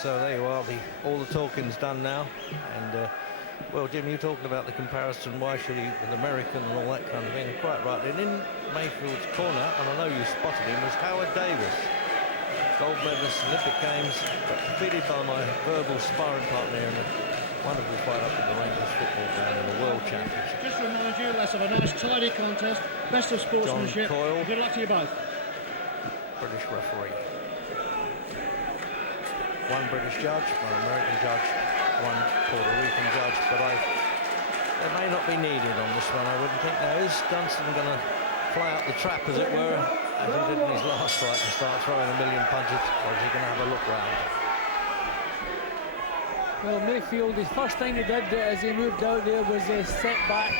So there you are, all the talking's done now. And well, Jim, you're talking about the comparison, why should he, with American and all that kind of thing, and quite right. And in Mayfield's corner, and I know you spotted him, was Howard Davis, gold medalist Olympic Games, but defeated by my verbal sparring partner in a wonderful fight up at the Rangers football ground in the World Championship. Just to remind you, let's have a nice tidy contest, best of sportsmanship. John Coyle. Good luck to you both. British referee. One British judge, one American judge, one Puerto Rican judge, but they may not be needed on this one, I wouldn't think. Now, is Dunstan going to fly out the trap, as it were, as he did in his last fight, and start throwing a million punches, or is he going to have a look round? Well, Mayfield, his first thing he did as he moved out there was a set back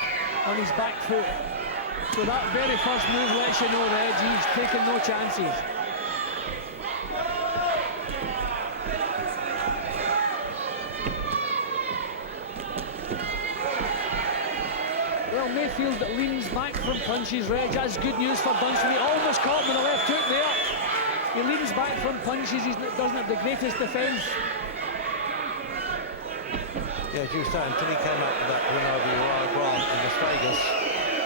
on his back foot. So that very first move lets you know that he's taking no chances. Well, Mayfield leans back from punches, Reg. That's good news for Dunstan. He almost caught him with a left hook there. He leans back from punches. He doesn't have the greatest defence. Yeah, as you were saying, until he came up with that win over Uriah Grant in Las Vegas,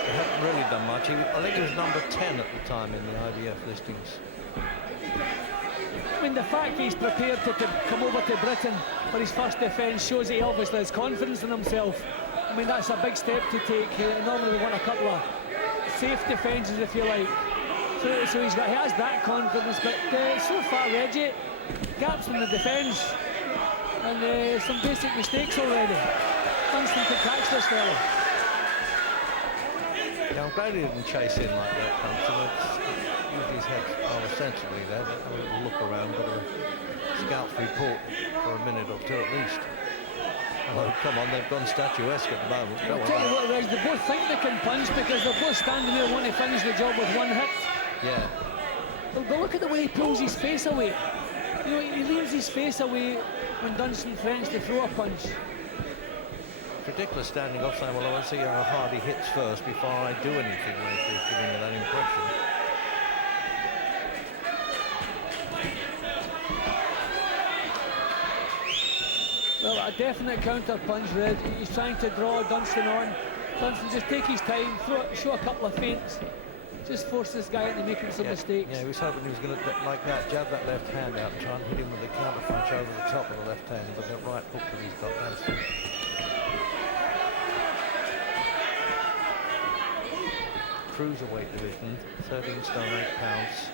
he hadn't really done much. I think he was number 10 at the time in the IBF listings. I mean, the fact he's prepared to come over to Britain for his first defence shows that he obviously has confidence in himself. I mean, that's a big step to take. Normally we want a couple of safe defences, if you like. So he has that confidence, but so far, Reggie, gaps in the defence and some basic mistakes already. Dunstan could catch this fella. Yeah, I'm glad he didn't chase in like that, Dunstan. Use his head rather sensibly there, have a little look around, bit of a scout's report for a minute or two at least. Oh, come on, they've gone statuesque at the moment. I'll tell you what, Reg, they both think they can punch because they're both standing there wanting to finish the job with one hit. Yeah. But look at the way he pulls his face away. You know, he leaves his face away when Dunstan threatens to throw a punch. It's ridiculous standing off saying, well, I want to see how hard he hits first before I do anything, maybe, giving you that impression. Well, a definite counter punch, Red. He's trying to draw Dunstan on. Dunstan just take his time, show a couple of feints, just force this guy into making some mistakes. Yeah, he was hoping he was going to, like that, jab that left hand out and try and hit him with the counter punch over the top of the left hand, but the right hook that he's got, Dunstan. Cruiserweight division, 13 stone 8 pounds.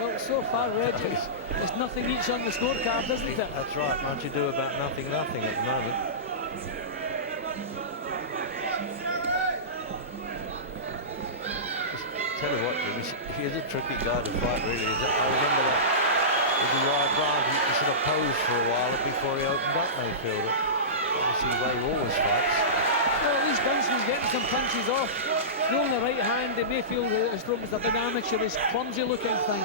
Well, so far, Reg, there's nothing each on the scorecard, isn't it? That's right, much ado about nothing at the moment. Just tell you what, Jim, he is a tricky guy to fight, really. I remember that with Uriah Grant, he sort of posed for a while before he opened up Mayfield. Obviously, the way he always fights. Well, at least Dunstan's getting some punches off. Throwing the right hand, Mayfield has thrown as a big amateurish, clumsy looking thing.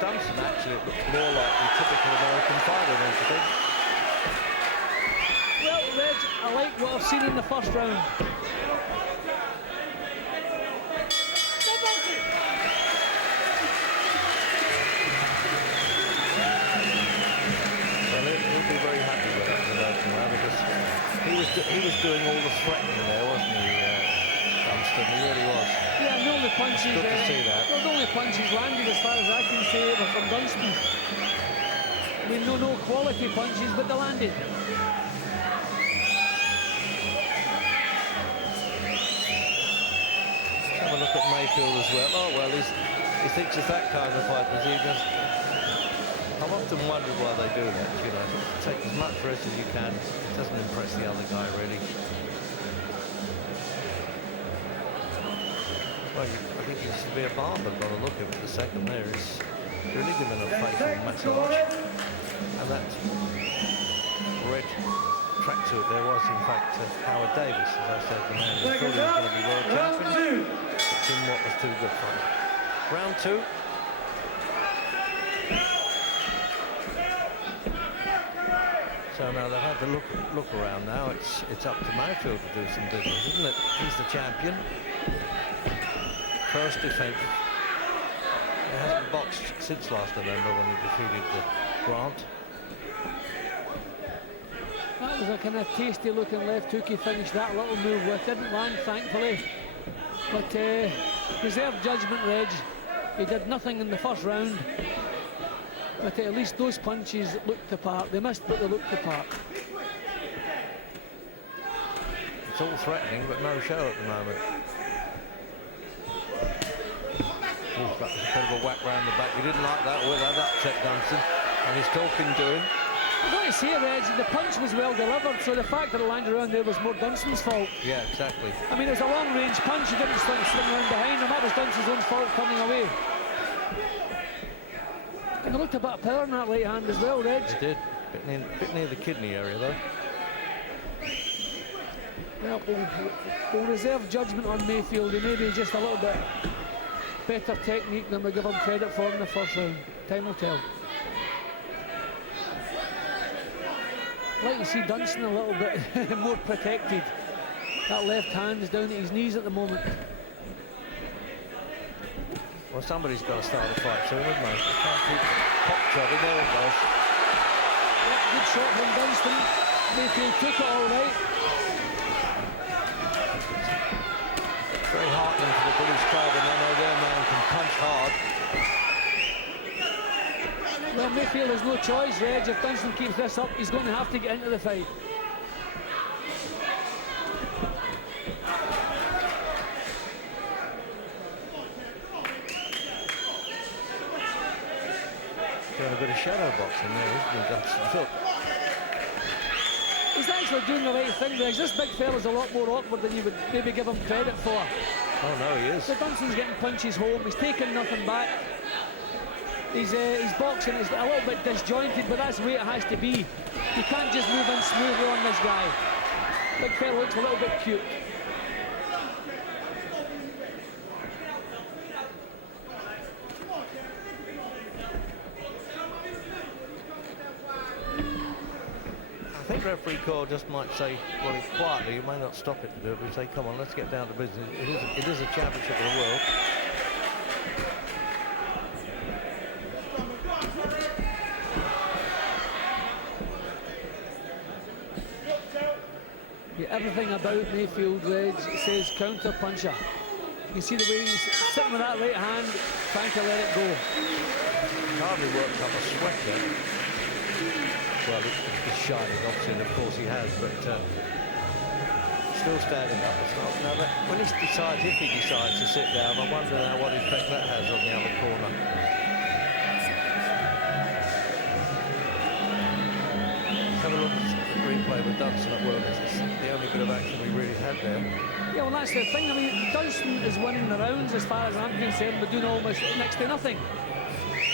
Dunstan, actually, it looks more like the typical American fighter, don't you think? Well, Reg, I like what I've seen in the first round. Well, he'll be very happy with that now, because he was doing all the threatening there, wasn't he, Dunstan? He really was. Yeah, the only punches. Good to see that. Well, the only punches landed, as far as I can say, were from Dunstan. I mean, no quality punches, but they landed. Have a look at Mayfield as well. Oh, well, he thinks it's that kind of fight, does he? I've often wondered why they do that, you know. Take as much risk as you can. It doesn't impress the other guy, really. Well, I think it's Severe Barber got a look at it. The second there is really giving a facial massage. And that red tracksuit there was, in fact, Howard Davis, as I said, the man who thought he was going to be world champion. Didn't what was too good for him. Round two. So now they've had to look around now. It's up to Mayfield to do some business, isn't it? He's the champion. First defence He hasn't boxed since last November when he defeated Grant. That was a kind of tasty looking left hook he finished that little move with. Didn't land, thankfully. But reserved judgment, Reg. He did nothing in the first round. But at least those punches looked the part. They missed, but they looked the part. It's all threatening, but no show at the moment. Ooh, that was a bit of a whack round the back. He didn't like that. Well, that upset Dunstan. And he's talking to him. I've got to say, Reg, the punch was well delivered, so the fact that it landed around there was more Dunstan's fault. Yeah, exactly. I mean, it was a long-range punch. He didn't swing around behind him. That was Dunstan's own fault coming away. And he looked a bit of power in that right hand as well, Reg. He did. Bit near the kidney area, though. Well, we'll reserve judgment on Mayfield. He may be just a little bit better technique than we give him credit for in the first round. Time will tell. I'd like to see Dunstan a little bit more protected. That left hand is down at his knees at the moment. Well, somebody's got to start a fight soon, haven't they? Can't keep pop jobbing. There it goes. Yep, good shot from Dunstan. Mayfield took it all right. Very heartening for the British crowd, and they know their man can punch hard. Well, Mayfield has no choice, Reg. If Dunstan keeps this up, he's going to have to get into the fight. Doing a bit of shadow boxing there, isn't he, Dunstan? Look. He's actually doing the right thing, Reg. This big fella's a lot more awkward than you would maybe give him credit for. Oh, no, he is. So Dunstan's getting punches home. He's taking nothing back. His boxing is a little bit disjointed, but that's the way it has to be. You can't just move in smoothly on this guy. Big fella looks a little bit cute. I think referee Cole just might say, well, quietly, you may not stop it to do it, but say, come on, let's get down to business. It is a championship of the world. Everything about Mayfield, Reg, says counter puncher. You can see the way he's sitting with that right hand, trying to let it go. Hardly worked up a sweat there. Well, he's shining, obviously, and of course he has, but still standing up. It's not, now that, when he decides, if he decides to sit down, I wonder now what effect that has on the other corner. Have a look at the replay with Dunstan at work. It's the only bit of action we really had there. Yeah, well, that's the thing. I mean, Dunstan is winning the rounds as far as I'm concerned, but doing almost next to nothing.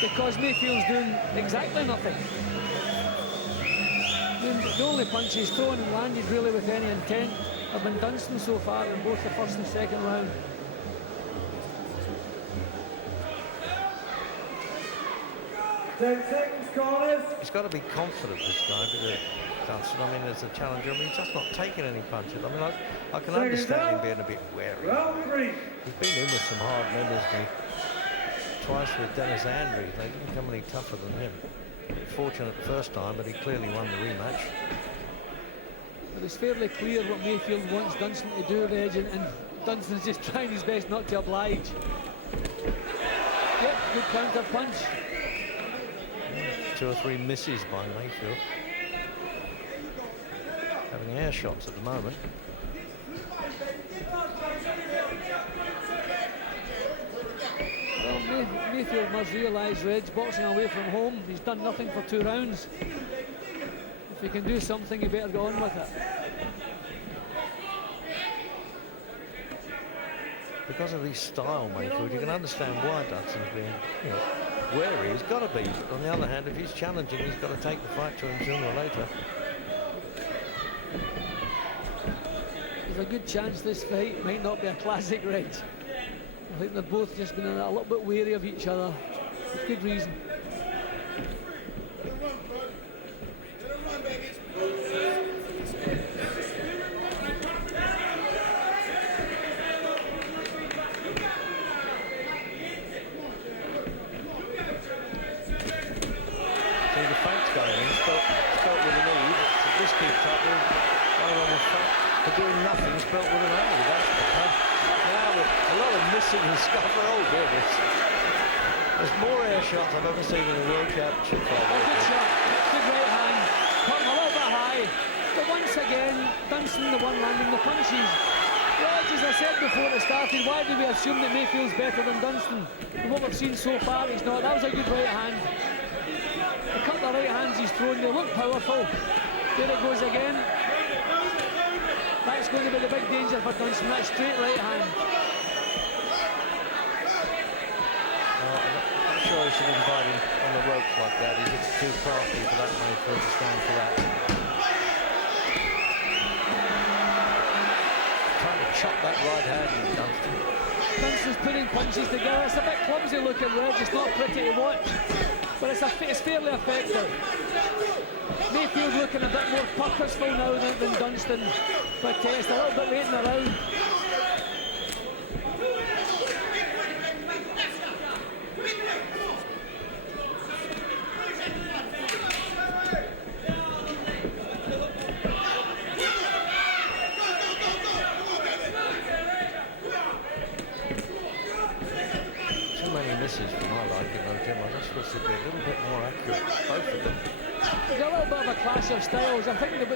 Because Mayfield's doing exactly nothing. The only punches thrown and landed really with any intent have been Dunstan so far in both the first and second round. 10 seconds, corners. He's got to be confident, this guy, Dunstan. I mean, as a challenger, I mean, he's just not taking any punches. I mean, I can understand him being a bit wary. Round 3. He's been in with some hard men, hasn't he? Twice with Dennis Andrews. They didn't come any tougher than him. Fortunate the first time, but he clearly won the rematch. But it's fairly clear what Mayfield wants Dunstan to do, Reg, and Dunstan's just trying his best not to oblige. Yep, good counter punch. 2 or 3 misses by Mayfield. Having air shots at the moment. Well, Mayfield must realise, Reg, boxing away from home, he's done nothing for 2 rounds. If he can do something, he better go on with it. Because of his style, Mayfield, you can understand why Dunstan's being, wary. He's got to be. On the other hand, if he's challenging, he's got to take the fight to him sooner or later. There's a good chance this fight might not be a classic, Reg. I think they've both just been a little bit wary of each other. With good reason. going in, spelt with an E. So this keeps up with one of the for doing nothing, spelt with an A. That's now a lot of missing and stuff. Oh goodness. There's more air shots I've ever seen in the World Championship. A good shot, good right hand, cutting a little bit high. But once again, Dunstan the one landing the punches. Reg, as I said before it started, why do we assume that Mayfield's better than Dunstan? And what we've seen so far, he's not. That was a good right hand. The couple of right hands he's thrown, they look powerful. There it goes again. That's going to be the big danger for Dunstan, that straight right hand. I'm sure he should invite him on the ropes like that. He's just too crafty for that Mayfield to stand for that. Chop that right hand in Dunstan. Dunstan's putting punches together. It's a bit clumsy looking, Reg. It's not pretty to watch, but it's fairly effective. Mayfield looking a bit more purposeful now than Dunstan, but it's a little bit late in the round. Misses for my liking on Jim. I just wish they'd be a little bit more accurate, both of them. There's a little bit of a clash of styles. I think they're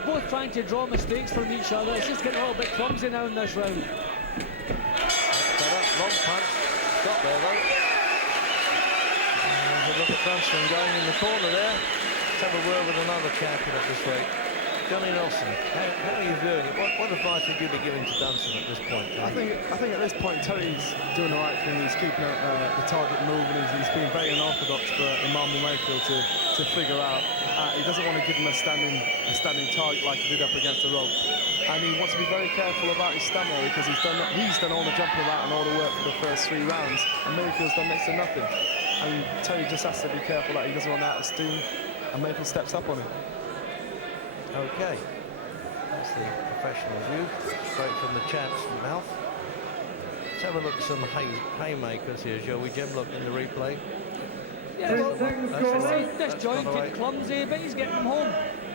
both trying to draw mistakes from each other. It's just getting a little bit clumsy now in this round. Long punch, got there though. And a look at Dunstan going in the corner there. Let's have a word with another champion at this rate. Johnny Nelson, how are you viewing it? What advice would you be giving to Dunstan at this point? I think at this point Terry's doing the right thing. He's keeping the target moving. He's been very unorthodox for Imamy Mayfield to figure out. He doesn't want to give him a standing target like he did up against the rope, and he wants to be very careful about his stamina because he's done all the jumping about and all the work for the first 3 rounds, and Mayfield's done next to nothing. And Terry just has to be careful that he doesn't run out of steam, and Mayfield steps up on him. Okay, that's the professional view, straight from the champ's mouth. Let's have a look at some haymakers here, shall we, Jim? Look in the replay. Yeah, well, disjointed, clumsy, but he's getting them home.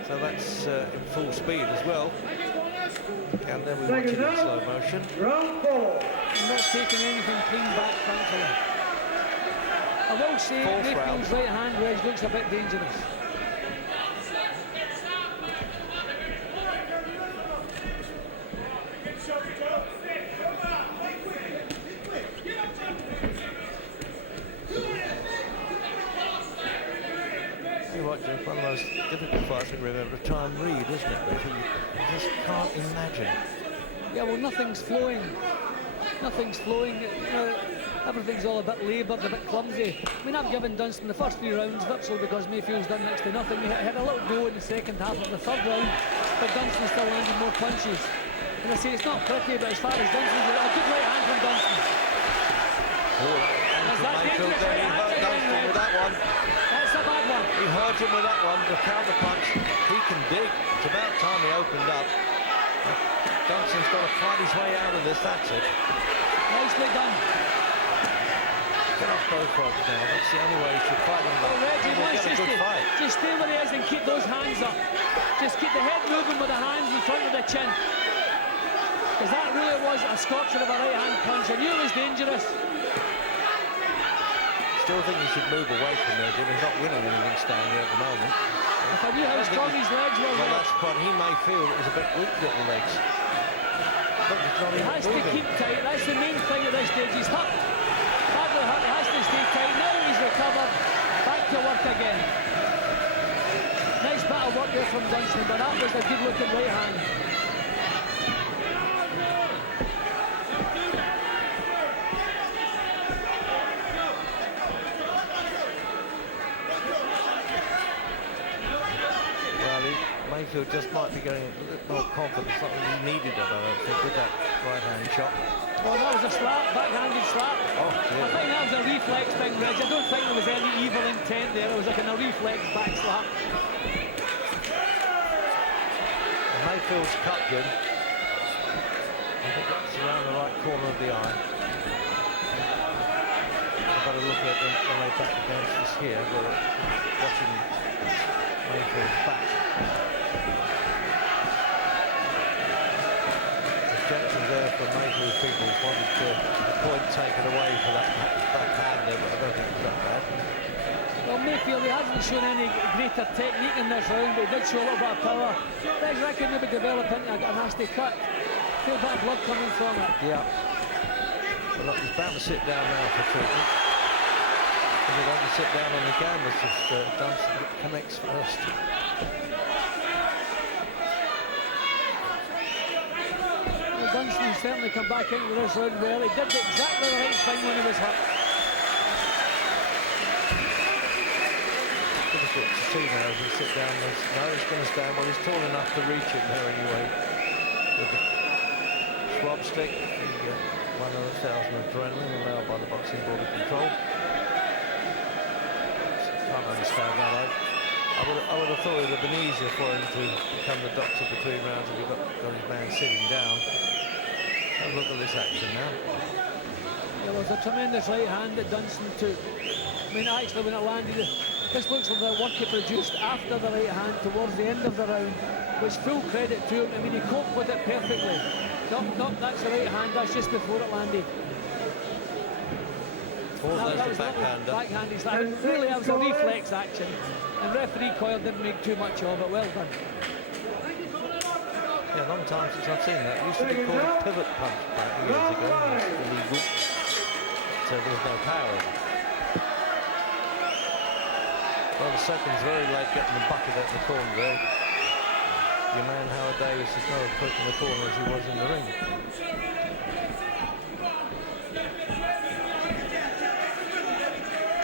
So that's in full speed as well. And then we watch it in slow motion. Round 4. He's not taking anything clean back, thankfully. I will say Mayfield's right hand wedge looks a bit dangerous. It's one of those difficult fights to remember to try and read, isn't it? But you just can't imagine. Yeah, well, nothing's flowing. Nothing's flowing. Everything's all a bit laboured, a bit clumsy. I mean, I've given Dunstan the first 3 rounds virtually because Mayfield's done next to nothing. He had a little go in the second half of the 3rd round, but Dunstan still landed more punches. And I say it's not pretty, but as far as Dunstan's a good right hand from Dunstan. Mayfield then he hurt Dunstan with that one. That's a bad one. He hurt him with that one, the counter punch. He can dig. It's about time he opened up. Dunstan's got to fight his way out of this, that's it. Nicely done. Get off both fronts now, that's the only way he should fight him. Well, Reggie wants Just stay where he is and keep those hands up. Just keep the head moving with the hands in front of the chin. Because that really was a scorcher of a right hand punch. I knew it was dangerous. Still think he should move away from there, Jim. He's not winning anything staying here at the moment. If I knew how strong his legs were. Well, that's what he may feel is a bit weak at the legs. He has to keep tight. That's the main thing at this stage. He's hurt. Badly hurt. He has to stay tight. Now he's recovered. Back to work again. Nice bit of work there from Dunstan, but that was a good looking right hand. Mayfield just might be getting a bit more confidence, not that he needed it, I don't think, with that right-hand shot. Well, that was a slap, backhanded slap. Oh, yeah. I think that was a reflex thing, Reg. I don't think there was any evil intent there. It was like a reflex back slap. Mayfield's cut, Jim. I think it's around the right corner of the eye. About a a look at them when they back against us here. We're watching Mayfield's back. Objection there for Mayfield people wanted the point taken away for that backhand there, but I don't think it was that bad. Well, Mayfield, he hasn't shown any greater technique in this round, but he did show a little bit of power. Legs reckon maybe develop into a nasty cut. Feel a bit of blood coming from it. Yeah. Well, look, he's bound to sit down now for treatment. And he'll have to sit down on the canvas if Dunstan connects first. Well, Dunstan certainly come back into this round well. He did exactly the right thing when he was hurt. Difficult to see now as he sit down. No, he's going to stand. Well, he's tall enough to reach it there anyway. With the swab stick, the 1,000 adrenaline allowed by the boxing board of control. Can't understand that. I would have thought it would have been easier for him to become the doctor between rounds if he got his man sitting down. Have a look at this action now. There was a tremendous right hand that Dunstan took. I mean, actually, when it landed, this looks like the work he produced after the right hand towards the end of the round, which full credit to him. I mean, he coped with it perfectly. No, that's the right hand, that's just before it landed. Oh, that there's was the backhand. Backhand, he's like, really, that was a reflex action. And referee Coyle didn't make too much of it. Well done. Yeah, a long time since I've seen that. It used to be called a pivot punch back years ago. It was illegal. So there's no power in it. Well, the second's very late getting the bucket at the corner there. Your man Howard Davis is not as quick in the corner as he was in the ring.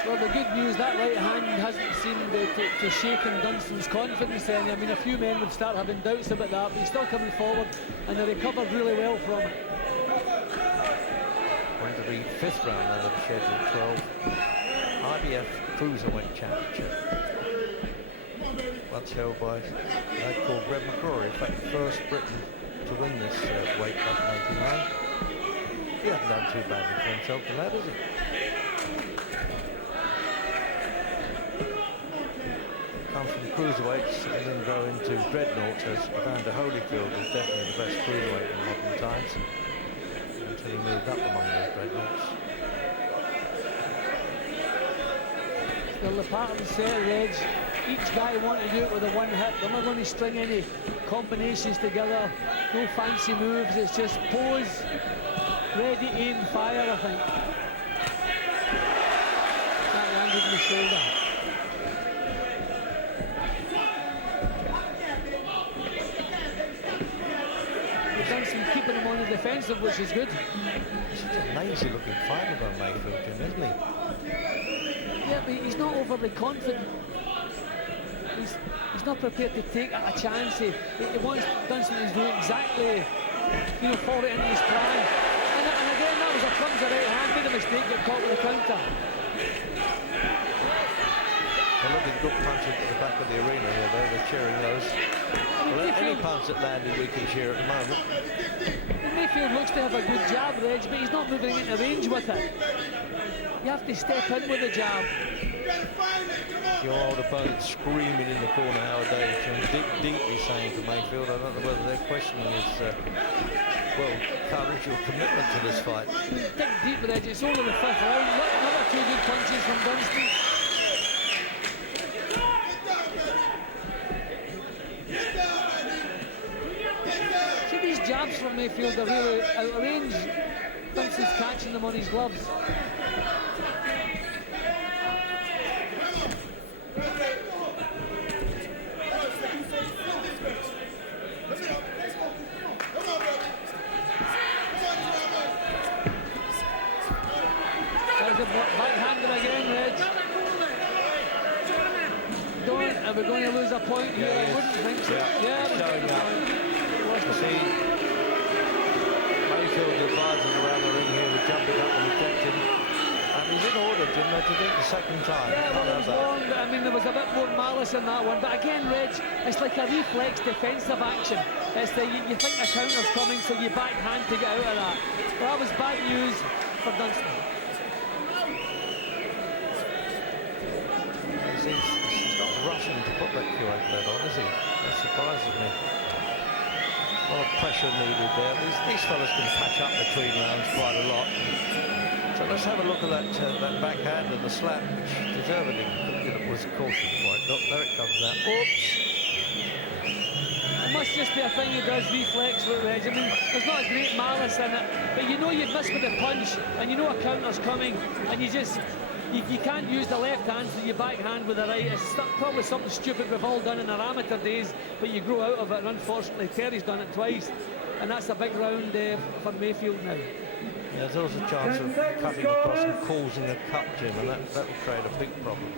Well, the good news, that right hand hasn't seemed to shaken Dunstan's confidence any. I mean, a few men would start having doubts about that, but he's still coming forward, and they recovered really well from it. On to the 5th round now of the schedule 12. IBF Cruiserweight Championship. Once held by a lad called Red McCrory. In fact, the first Briton to win this weight back in '89. He hasn't done too badly for himself in that, has he? Come from cruiserweights and then grow into dreadnoughts, as Evander Holyfield was definitely the best cruiserweight in modern times until he moved up among those dreadnoughts. Well, the pattern set, Reg. Each guy want to do it with a one hit. They're not going to string any combinations together. No fancy moves. It's just pose, ready, aim, fire, I think. That landed in the shoulder. Dunstan keeping him on the defensive, which is good. Such a lazy looking fighter on Mayfield, Jim, isn't he? Yeah, but he's not overly confident. He's not prepared to take a chance. He wants Dunstan to do exactly, fall it into his plan. And again, that was a clumsy right hand. Made a mistake, get caught with a counter. They're looking good punches at the back of the arena here, though. They're cheering those. Well, any punch that landed, we can cheer at the moment. Mayfield looks to have a good jab, Reg, but he's not moving into range with it. You have to step in with the jab. Your old opponent screaming in the corner, Howard Davis, and deeply saying to Mayfield, I don't know whether they're questioning his, courage or commitment to this fight. Dig deep, Reg. It's only the 5th round. Another 2 good punches from Dunstan. See, these jabs from Mayfield are really out of range. Dunstan's catching them on his gloves. Backhander again, Reg. Are we going to lose a point here? I wouldn't think so. Yeah, showing up. You see, Mayfield advising around the ring here with jumping up and reflecting. And he's in order, Jim, to think the second time. Yeah, well, it was long. I mean, there was a bit more malice in that one. But again, Reg, it's like a reflex defensive action. It's the, you think a counter's coming, so you backhand to get out of that. Well, that was bad news for Dunstan. he's not rushing to put that Q8 lead on, is he? That surprises me. A lot of pressure needed there. These fellas can patch up between rounds quite a lot. So let's have a look at that backhand and the slap, which deservedly was caution for it. Look, there it comes out. Oops. It must just be a thing he does, reflex with Reg. I mean, there's not a great malice in it, but you know you'd miss with the punch, and you know a counter's coming, and you just, you can't use the left hand to your backhand with the right. It's probably something stupid we've all done in our amateur days, but you grow out of it, and unfortunately Terry's done it twice, and that's a big round for Mayfield now. Yeah, there's also a chance of cutting across and causing a cut, Jim, and that will create a big problem.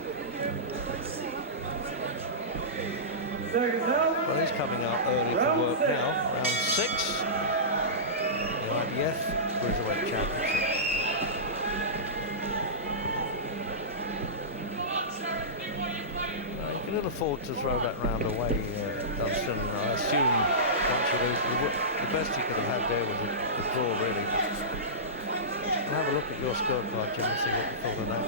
Well, he's coming out early for work now, round 6. The IBF Cruiserweight Championship. You can ill afford to throw that round away, Dunstan. I assume once you lose, the best you could have had there was a draw, really. Have a look at your scorecard, Jim, and see what you thought of that.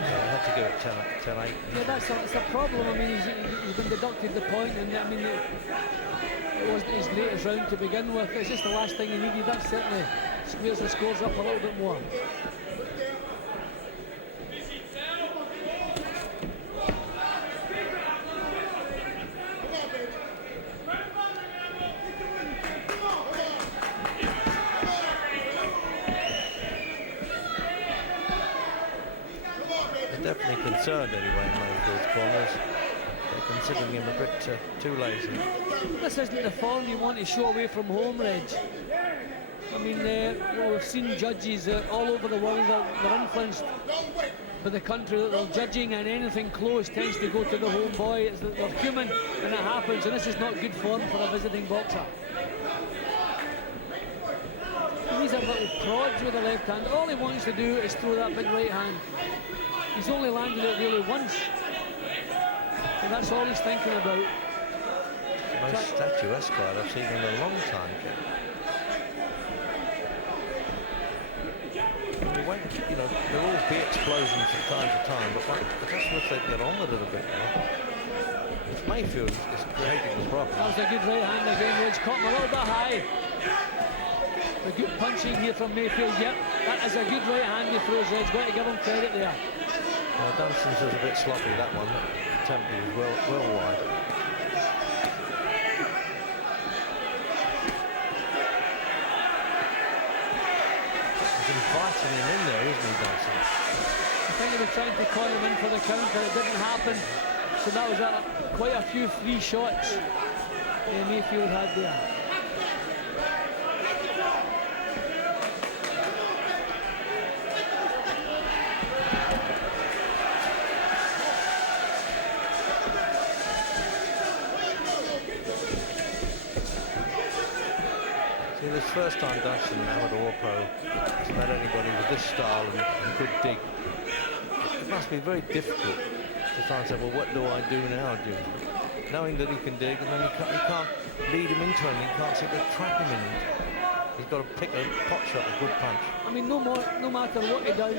I had to give it 10-8. Yeah, that's the problem. I mean, he's been deducted the point, and I mean, it wasn't his greatest round to begin with. It's just the last thing he needed. That certainly squares the scores up a little bit more. Definitely concerned anyway in Mayfield's corners. They're considering him a bit too lazy. This isn't the form you want to show away from home, Reg. I mean, well, we've seen judges all over the world that they're influenced by the country that they're judging, and anything close tends to go to the home boy. They're human, and it happens, and this is not good form for a visiting boxer. These are little prods with the left hand. All he wants to do is throw that big right hand. He's only landed it really once, and that's all he's thinking about. The most statuesque fight I've seen in a long time, Jim. You know, there'll all be explosions from time to time, but I just wish they'd get on a little bit more. If Mayfield is creating the problem. That was a good right hand again. Reg caught him a little bit high. A good punching here from Mayfield. Yep, that is a good right hand he throws. Reg, got to give him credit there. Dunstan's was a bit sloppy, that one. The tempo was well wide. He's inviting him in there, isn't he, Dunstan? I think he was trying to call him in for the counter. It didn't happen. So that was quite a few free shots Mayfield had there. This first time Dunstan, amateur pro, has met anybody with this style and good dig. It must be very difficult to try and say, well, what do I do now, Jim? Knowing that he can dig, and then you can't lead him into anything, you can't seem to trap him in it. He's got to pick a pot shot, a good punch. I mean, no matter what he does,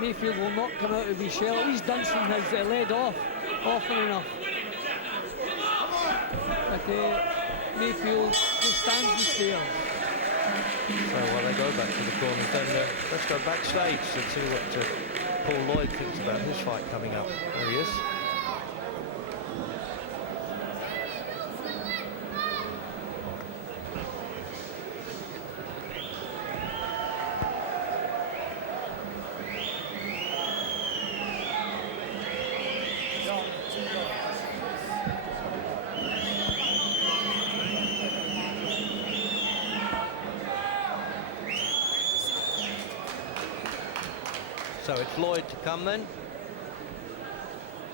Mayfield will not come out of his shell. At least Dunstan has led off often enough. But Mayfield just stands and stares. So while they go back to the corners, then let's go backstage and see what Paul Lloyd thinks about his fight coming up. There he is. So it's Lloyd to come then,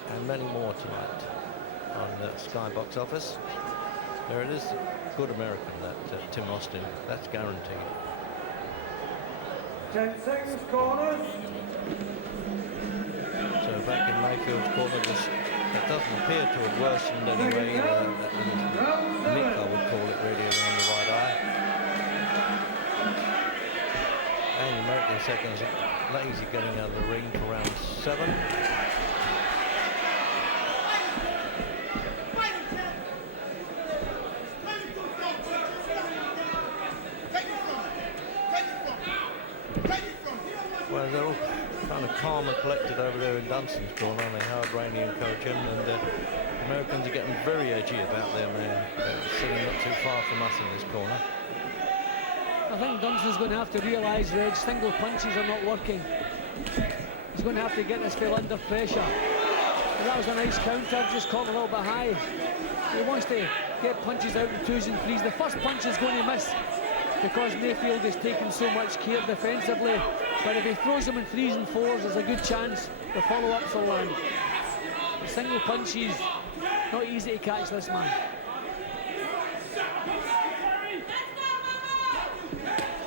and many more tonight on the Sky Box Office. There it is, good American, that Tim Austin, that's guaranteed. 10 seconds, corners. So back in Mayfield's corner, that doesn't appear to have worsened anyway. That little nick, I would call it, really, around the right eye. And the American seconds lazy getting out of the ring for round 7. Well, they're all kind of calm and collected over there in Dunstan's corner, aren't they? Howard Rainey and Coach Jim, and the Americans are getting very edgy about their man. Sitting not too far from us in this corner. I think Dunstan's going to have to realise, Reg, single punches are not working. He's going to have to get this fella under pressure. And that was a nice counter, just caught a little bit high. He wants to get punches out in 2s and 3s. The first punch is going to miss because Mayfield is taking so much care defensively. But if he throws them in 3s and 4s, there's a good chance the follow-ups will land. The single punches, not easy to catch this man.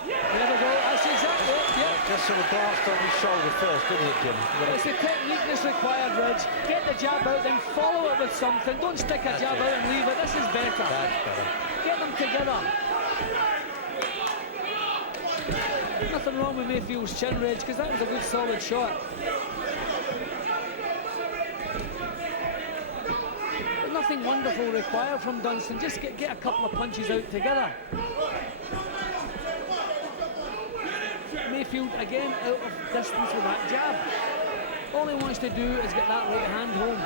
There we go, that's exactly it, yeah. Just sort of glanced on his shoulder first, didn't it, Jim? It's the technique that's required, Reg. Get the jab out, then follow it with something. Don't stick a jab out and leave it. This is better. That's better. Get them together. Nothing wrong with Mayfield's chin, Reg, because that was a good solid shot. But nothing wonderful required from Dunstan. Just get a couple of punches out together. Mayfield again out of distance with that jab. All he wants to do is get that right hand home.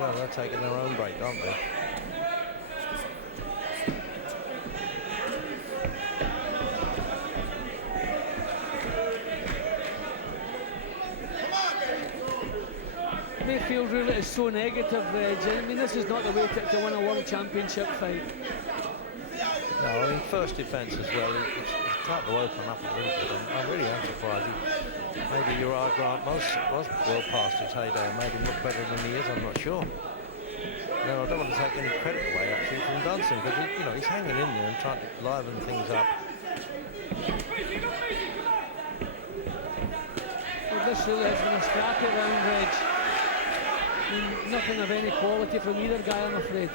Well, they're taking their own break, aren't they? Mayfield really is so negative, Reg. I mean, this is not the way to win a world championship fight. No, I mean, first defence as well. It's got to open up a little bit. I really am surprised. Maybe Uriah Grant was well past his heyday and made him look better than he is. I'm not sure. No, I don't want to take any credit away actually from Dunstan because he's hanging in there and trying to liven things up. Well, this really has been a scrappy round, Reg. I mean, nothing of any quality from either guy, I'm afraid.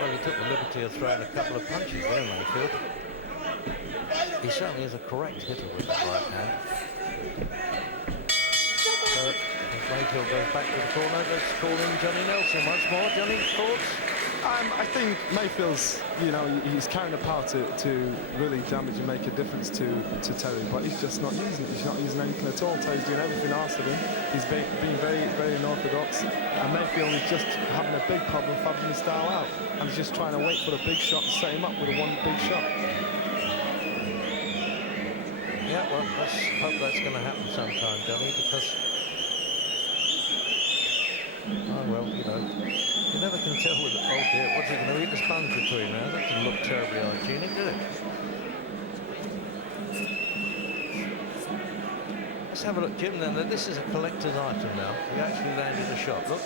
Well, he took the liberty of throwing a couple of punches there, Mayfield. He certainly is a correct hitter with the right hand. So, as Mayfield goes back to the corner, let's call in Johnny Nelson once more. Johnny, thoughts? I think Mayfield's, he's carrying the power to really damage and make a difference to Terry, but he's just not using it. He's not using anything at all. Terry's doing everything asked of him. He's being very, very unorthodox, and Mayfield is just having a big problem fabbing his style out, and he's just trying to wait for the big shot to set him up with a one big shot. Yeah, well, let's hope that's going to happen sometime, Johnny, because... Oh, well, you never can tell with... Oh, dear, what's he going to eat the sponge between now? That didn't look terribly hygienic, did it? Let's have a look, Jim, then. This is a collector's item now. He actually landed a shot, look.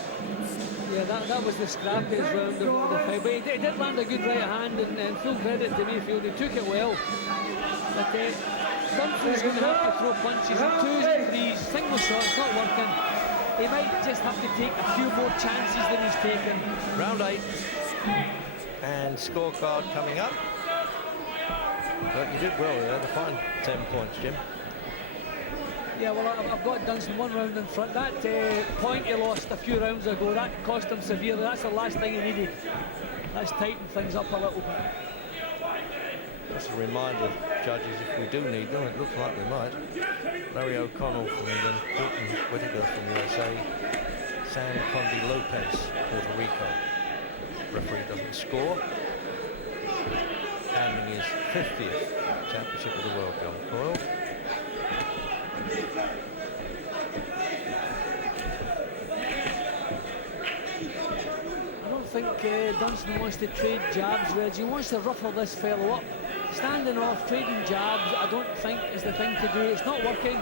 Yeah, that was the scrappiest round of the fight. But he did land a good right hand, and full credit to Mayfield. He took it well. But Dunstan's going to have to throw punches in 2s and 3s. Single shots, not working. He might just have to take a few more chances than he's taken. Round 8. And scorecard coming up. But you did well there to find 10 points, Jim. Yeah, well, I've got Dunstan 1 round in front. That point he lost a few rounds ago, that cost him severely. That's the last thing he needed. Let's tighten things up a little bit. Just a reminder, judges, if we do need them, it looks like we might. Larry O'Connell from England, Colton Whittaker from USA, Sam Condi Lopez, Puerto Rico. Referee doesn't score. Handing his 50th championship of the world, John Coyle. I don't think Dunstan wants to trade jabs, Reg. He wants to ruffle this fellow up. Standing off, trading jabs, I don't think is the thing to do. It's not working.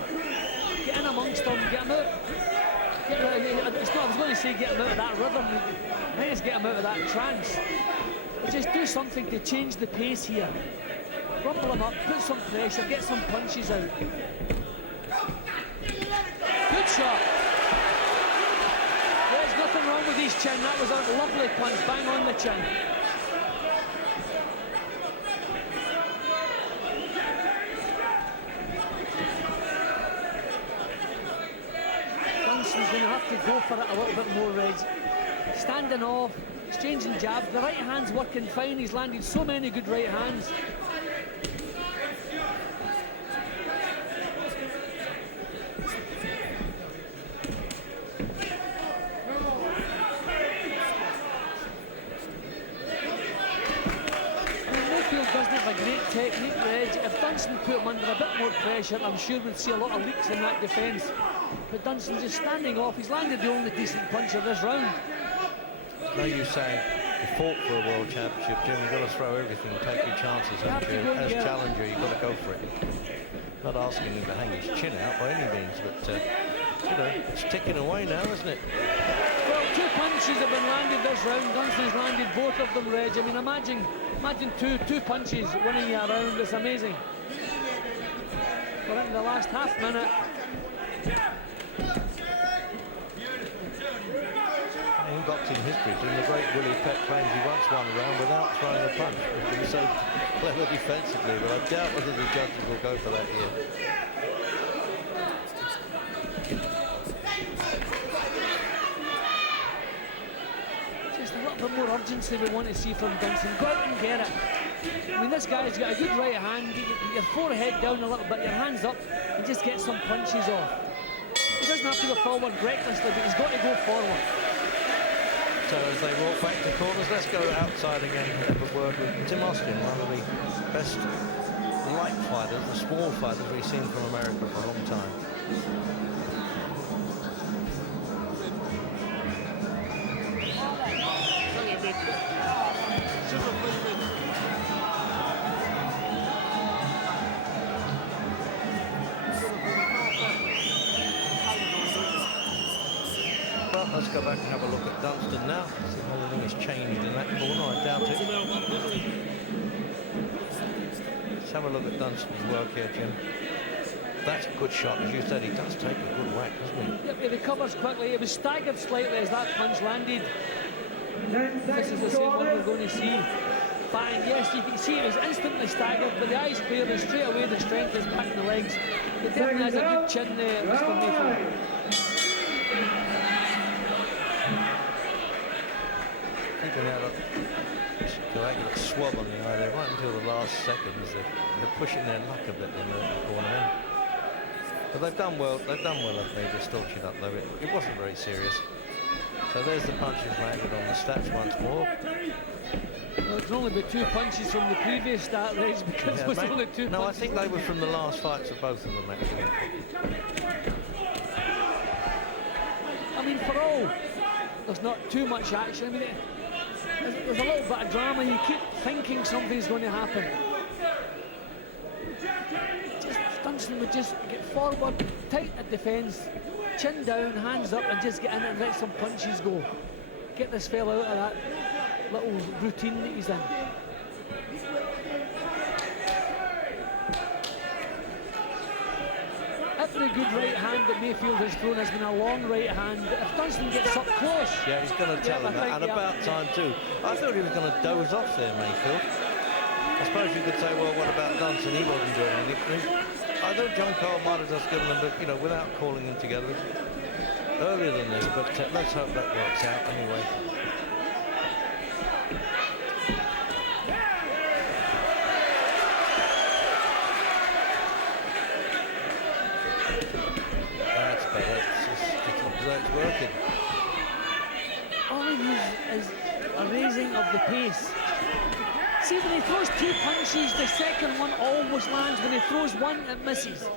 Get in amongst them, get him out. It's not, I was going to say get him out of that rhythm. I think it's get him out of that trance. But just do something to change the pace here. Rumble him up, put some pressure, get some punches out. Good shot. There's nothing wrong with his chin. That was a lovely punch, bang on the chin. Dunstan's going to have to go for it a little bit more, Reg. Standing off, exchanging jabs. The right hand's working fine. He's landed so many good right hands. Mayfield doesn't have a great technique, Reg. If Dunstan put him under a bit more pressure, I'm sure we'd see a lot of leaks in that defence. But Dunstan just standing off. He's landed the only decent punch of this round. No use saying you fought for a world championship, Jim. You've got to throw everything, take your chances. As challenger, you've got to go for it. Not asking him to hang his chin out by any means, but you know, it's ticking away now, isn't it? Well, 2 punches have been landed this round. Dunstan's landed both of them, Reg. I mean, imagine two punches winning you a round. It's amazing. We're in the last half minute. In boxing history, Jim, the great Willie Peck claims he once won a round without throwing a punch. He's been so clever defensively, but I doubt whether the judges will go for that here. Just a little bit more urgency we want to see from Dunstan. Go out and get it. I mean, this guy's got a good right hand. Get your forehead down a little bit, your hands up, and just get some punches off. He doesn't have to go forward recklessly, but he's got to go forward. So as they walk back to corners, let's go outside again and have a word with Tim Austin, one of the best light fighters, the small fighters we've seen from America for a long time. Well, let's go back and have a look at Dunstan now. See if anything has changed in that corner. I doubt it. Let's have a look at Dunstan's work here, Jim. That's a good shot. As you said, he does take a good whack, doesn't he? Yep, he recovers quickly. He was staggered slightly as that punch landed. This is the same one we're going to see. Bang, yes, you can see he was instantly staggered, but the eyes clear and straight away the strength is back in the legs. He definitely has a good chin there, Mr. Mayfield. Keeping out a swab on the eye there right until the last seconds. They're pushing their luck a bit in the corner. But they've done well. They've done well, haven't they? Just staunching up though. It wasn't very serious. So there's the punches landed on the stats once more. Well, it can only be 2 punches from the previous start race because it was only 2 punches. No, I think they were from the last fights of both of them actually. I mean, for all, there's not too much action. I mean, there's a little bit of drama. You keep thinking something's going to happen. Dunstan would just get forward, tight at defence, chin down, hands up, and just get in and let some punches go. Get this fella out of that little routine that he's in. Every good right hand that Mayfield has thrown has been a long right hand. If Dunstan gets up close... Yeah, he's going to tell him that, and about time too. I thought he was going to doze off there, Mayfield. I suppose you could say, well, what about Dunstan? He wasn't doing anything. I know John Cole might have just given them, but, you know, without calling them together earlier than this, but let's hope that works out anyway. That's better. It's working. All he needs is a raising of the pace. See, when he throws 2 punches, the second one almost lands. When he throws one, it misses.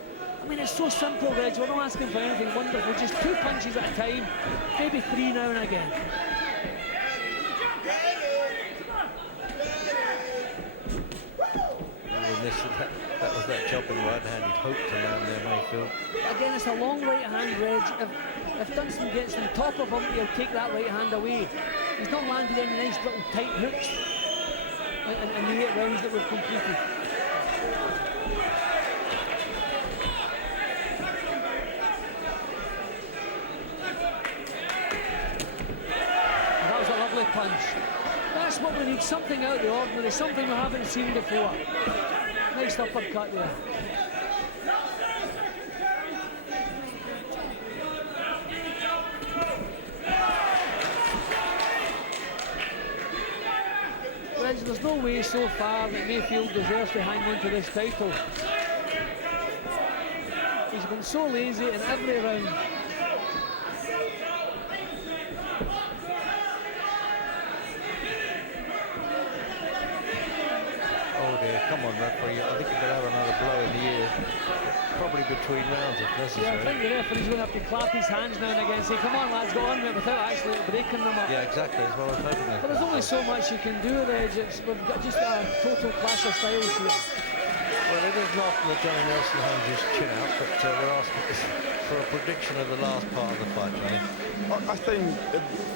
I mean, it's so simple, Reg. We're not asking for anything wonderful. Just 2 punches at a time, maybe 3 now and again. That was that chopping right hand he'd hoped to land there, Mayfield. Again, it's a long right hand, Reg. If Dunstan gets on top of him, he'll take that right hand away. He's not landed any nice little tight hooks in the 8 rounds that we've completed. That's what we need, something out of the ordinary, something we haven't seen before. Nice uppercut there. There's no way so far that Mayfield deserves to hang on to this title. He's been so lazy in every round. Oh dear, come on referee, I think you could have another blow in the ear. Probably between rounds if necessary. Yeah, I think the referee's going to have to clap his hands now and again and say, come on lads, go on with it, without actually breaking them up. Yeah, exactly, that's what I was hoping. But there's only so much you can do, Reg. We've got just a total clash of styles here. Well, it isn't often that Johnny Nelson hangs his chin out, but we're asking for a prediction of the last part of the fight, Johnny. I think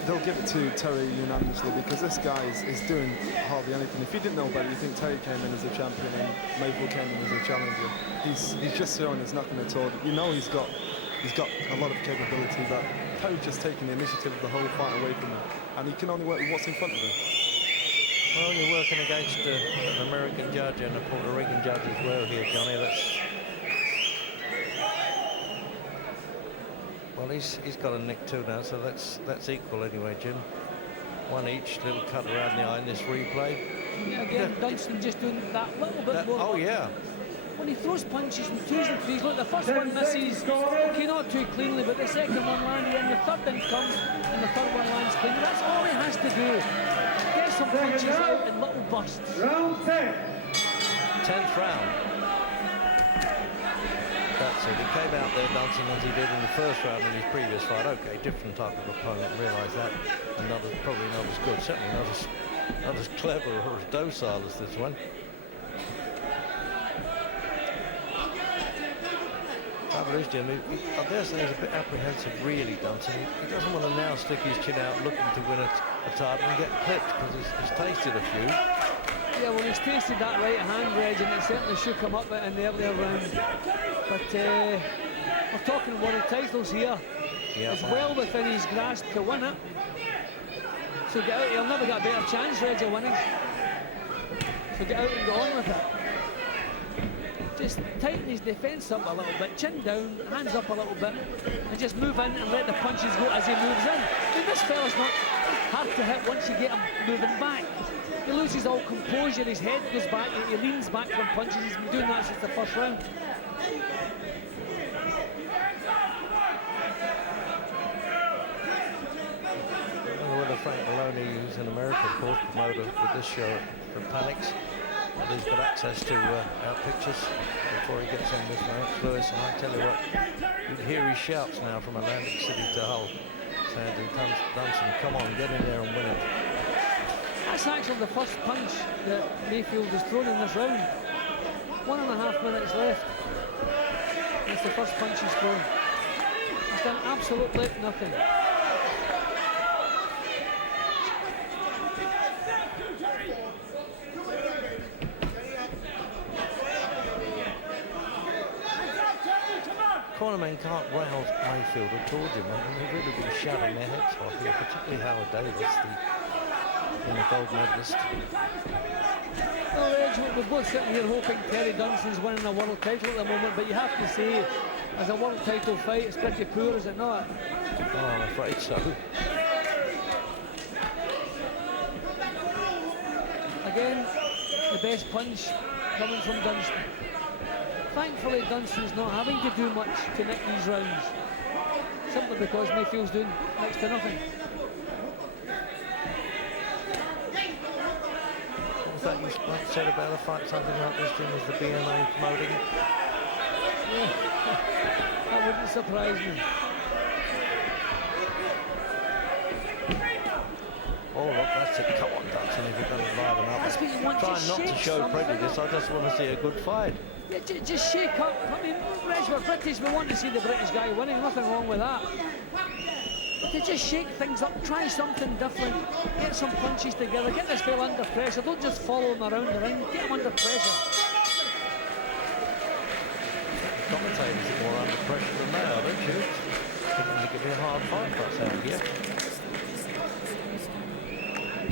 they'll give it to Terry unanimously because this guy is doing hardly anything. If you didn't know better, you think Terry came in as a champion and Mayfield came in as a challenger. He's just showing us nothing at all. You know he's got a lot of capability, but Terry's just taking the initiative of the whole fight away from him, and he can only work with what's in front of him. Well, you're working against an American judge and a Puerto Rican judge as well here, Johnny. Well, he's got a nick too now, so that's equal anyway, Jim. One each, little cut around the eye in this replay. Yeah, again, Dunstan just doing that little bit more. Oh, yeah. When he throws punches and twos and threes, look, the first one misses, okay, not too cleanly, but the second one landed, and the third one comes, and the third one lands cleanly. That's all he has to do. Get some punches out in little bursts. Round 10. 10th round. That's it. He came out there dancing as he did in the first round in his previous fight. Okay, different type of opponent, realise that. And probably not as good, certainly not as clever or as docile as this one. Trouble is, Jim, I dare say he's a bit apprehensive, really, Dunstan. He doesn't want to now stick his chin out looking to win a title and get clipped because he's tasted a few. Yeah, well, he's tasted that right hand, Reg, and it certainly shook him up in the earlier round. But we're talking world titles here. Yeah, it's well within his grasp to win it. So get out, he'll never get a better chance, Reg, of winning. So get out and go on with it. Just tighten his defence up a little bit, chin down, hands up a little bit, and just move in and let the punches go as he moves in. I mean, this fella's not hard to hit once you get him moving back. He loses all composure, his head goes back, he leans back from punches. He's been doing that since the first round. Whether Frank Maloney, who's in America, of course, promoter with this show for Panics, he's got access to our pictures before he gets on with Lance Lewis. And I tell you what, you can hear his shouts now from Atlantic City to Hull, saying to Dunstan, come on, get in there and win it. That's actually the first punch that Mayfield has thrown in this round. 1.5 minutes left. It's the first punch he's thrown. He's done absolutely nothing. Cornermen can't rouse Mayfield at all, Jim. I mean, they've really been shouting their heads off here, particularly Howard Davis, the gold medalist. Well, Reg, we're both sitting here hoping Terry Dunstan's winning a world title at the moment, but you have to say, as a world title fight, it's pretty poor, is it not? Oh, I'm afraid so. Again, the best punch coming from Dunstan. Thankfully, Dunstan's not having to do much to nick these rounds, simply because Mayfield's doing next to nothing. Was that you said about a fight, something like this, Jim, as the BMA promoting? Yeah, that wouldn't surprise me. Oh, look, that's it. Come on, Dunstan, if you're going to liven up. That's what you want, Try just not to shake show something prejudice. up. I just want to see a good fight. Yeah, just shake up. I mean, Reg, we're British, we want to see the British guy winning, nothing wrong with that. But to just shake things up, try something different, get some punches together, get this fella under pressure, don't just follow him around the ring, get him under pressure. Commentators are more under pressure than they are, don't you? It could be a hard fight for us out here.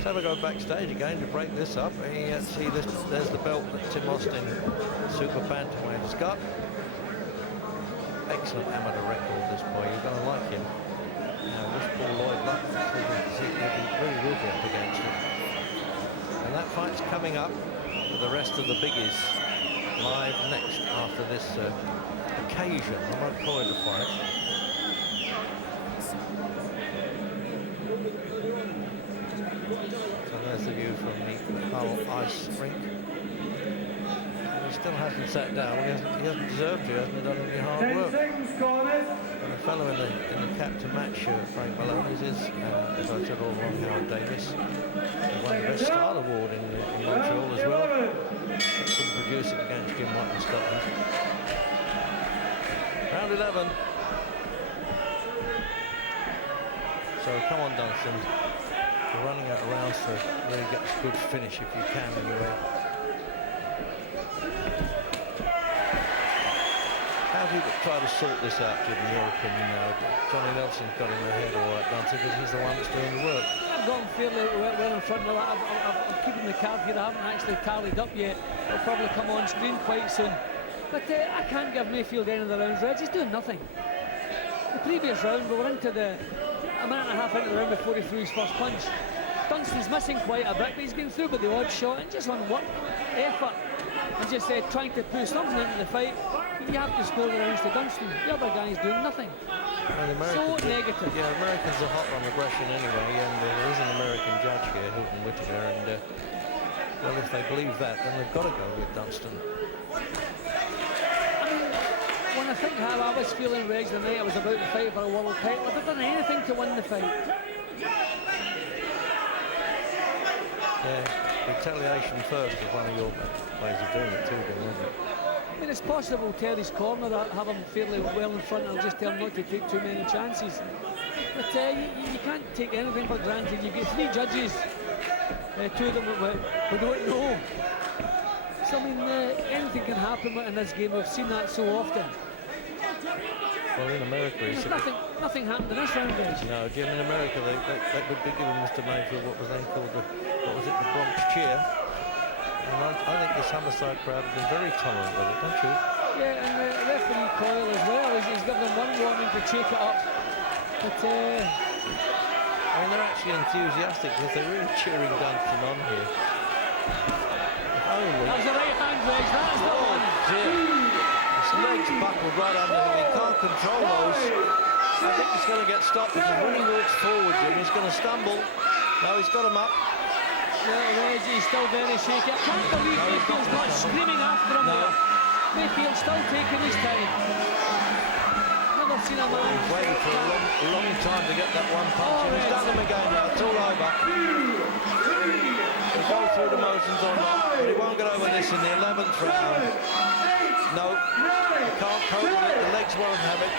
have a go backstage again to break this up. See, there's the belt that Tim Austin, Super Bantamweight, has got. Excellent amateur record, this boy. You're going to like him. Now, this Paul Lloyd Luck, he really will be up against him. And that fight's coming up with the rest of the biggies live next after this occasion. I won't call it a fight. So there's the view from the Hull ice rink. And he still hasn't sat down. He hasn't deserved to. He hasn't done any hard 10 work. seconds, corners. And the fellow in the cap to match shirt, Frank Malone, is, as I said all along, Howard Davis. He won the Best Style Award in Montreal as well. Couldn't produce it against Jim White in Scotland. Round 11. So come on, Dunstan. You're running out of rounds to really get a good finish if you can anyway. How do you try to sort this out, Jim, in your opinion now? Johnny Nelson's got in the head all right, Dunstan, because he's the one that's doing the work. I've got him fairly well in front of me. I'm keeping the card here. I haven't actually tallied up yet. It'll probably come on screen quite soon. But I can't give Mayfield any of the rounds. Reg, he's doing nothing. The previous round, we were into a minute and a half into the round before he threw his first punch. Dunstan's missing quite a bit, but he's getting through with the odd shot and just on work, effort, and just trying to push something into the fight. You have to score the rounds to Dunstan. The other guy's doing nothing. Well, So negative. Yeah, Americans are hot on aggression anyway, and there is an American judge here, Hilton Whittaker, and well, if they believe that, then they've got to go with Dunstan. When I think how I was feeling, Reg, the night I was about to fight for a world title, I've done anything to win the fight. Yeah, retaliation first is one of your ways of doing it too, isn't it? I mean, it's possible Terry's corner that have him fairly well in front and I'll just tell him not to take too many chances. But you can't take anything for granted. You get 3 judges, 2 of them we don't know. So, I mean, anything can happen in this game. We've seen that so often. Well, in America, There's nothing happened in this round, Reg. no, Jim, in America, they would be giving Mr. Mayfield what was then called the Bronx cheer. And I think this Humberside crowd has been very tolerant with it, don't you? Yeah, and the referee Coyle as well. He's given them one warning to shake it up. But I mean, they're actually enthusiastic because they're really cheering Dunstan on here. that was the right hand, Reg. That's the one. His legs buckled right under him. He can't control those. I think he's going to get stopped because when he walks forward, Jim, he's going to stumble. No, he's got him up. Yeah, Reg, he's still very shaky. I can't believe Mayfield's not screaming after him there. Mayfield's still taking his time. Never seen a man. He's waited for a long time to get that one punch. And he's done him again now. It's all over. He'll go through the motions or not, but he won't get over this in the 11th round. No, he can't cope with it. The legs won't have it.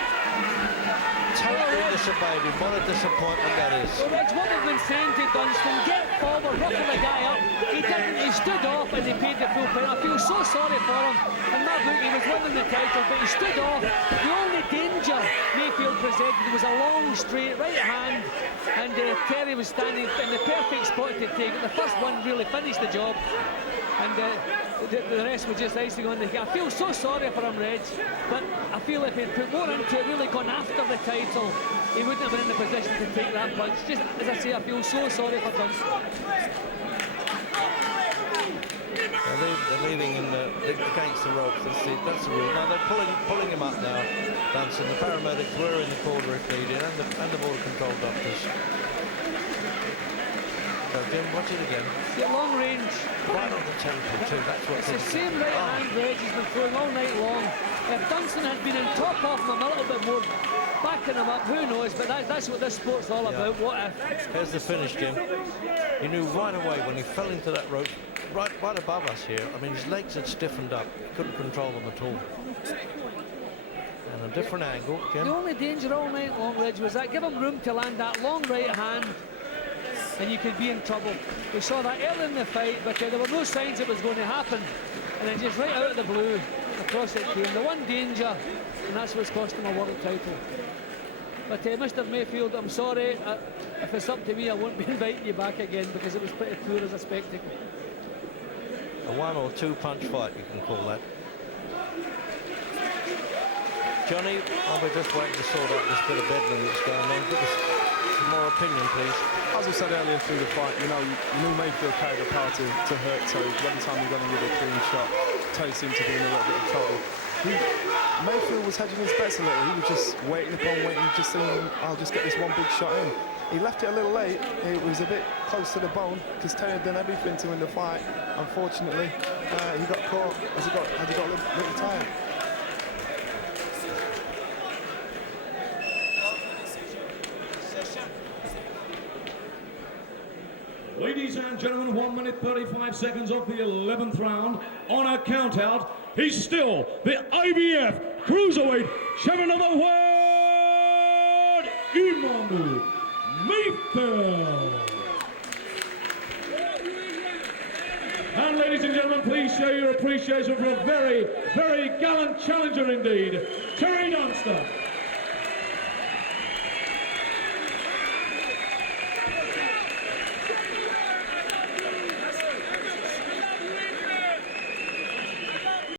Totally disobeyed him. What a disappointment that is. Well, Reg, what they've been saying to Dunstan, get forward, ruffle the guy up. He didn't, he stood off and he paid the full penalty. I feel so sorry for him. In my book, he was winning the title, but he stood off. The only danger Mayfield presented was a long, straight right hand, and Terry was standing in the perfect spot to take it. The first one really finished the job, and the rest was just icing on the cake. I feel so sorry for him, Reg, but I feel if he'd put more into it, really gone after the title, he wouldn't have been in the position to take that punch. Just as I say, I feel so sorry for Dunstan. They're leaving him against the ropes. That's the rule. Now they're pulling him up now, Dunstan. The paramedics were in the corner if needed, and the border control doctors. So Jim, watch it again. Yeah, long range. Right on the temple too. That's what. It's the same right hand, Reg. He's been throwing all night long. If Dunstan had been in top of him a little bit more, backing him up, who knows? But that's what this sport's all about. What if? Here's the finish, Jim. You knew right away when he fell into that rope, right above us here. I mean, his legs had stiffened up. He couldn't control them at all. And a different angle, Jim. The only danger all night long, Reg, was that give him room to land that long right hand, and you could be in trouble. We saw that early in the fight, but there were no signs it was going to happen. And then just right out of the blue, across it came. The one danger, and that's what's cost him a world title. But Mr. Mayfield, I'm sorry, if it's up to me, I won't be inviting you back again because it was pretty poor as a spectacle. A 1 or 2 punch fight, you can call that. Johnny, I'll be just waiting to sort out this bit of bedlam that's going on. Give us some more opinion, please. As I said earlier through the fight, you knew Mayfield carried the power to hurt Terry. Every time you're going to give a clean shot, Terry seemed to be in a little bit of trouble. Mayfield was hedging his bets a little. He was just waiting, just thinking, I'll just get this one big shot in. He left it a little late. It was a bit close to the bone because Terry had done everything to win the fight. Unfortunately, he got caught as he got a little tired. Ladies and gentlemen, 1 minute 35 seconds of the 11th round. On a count out, he's still the IBF Cruiserweight Champion of the World, Imamy Mayfield. And ladies and gentlemen, please show your appreciation for a very, very gallant challenger indeed, Terry Dunstan.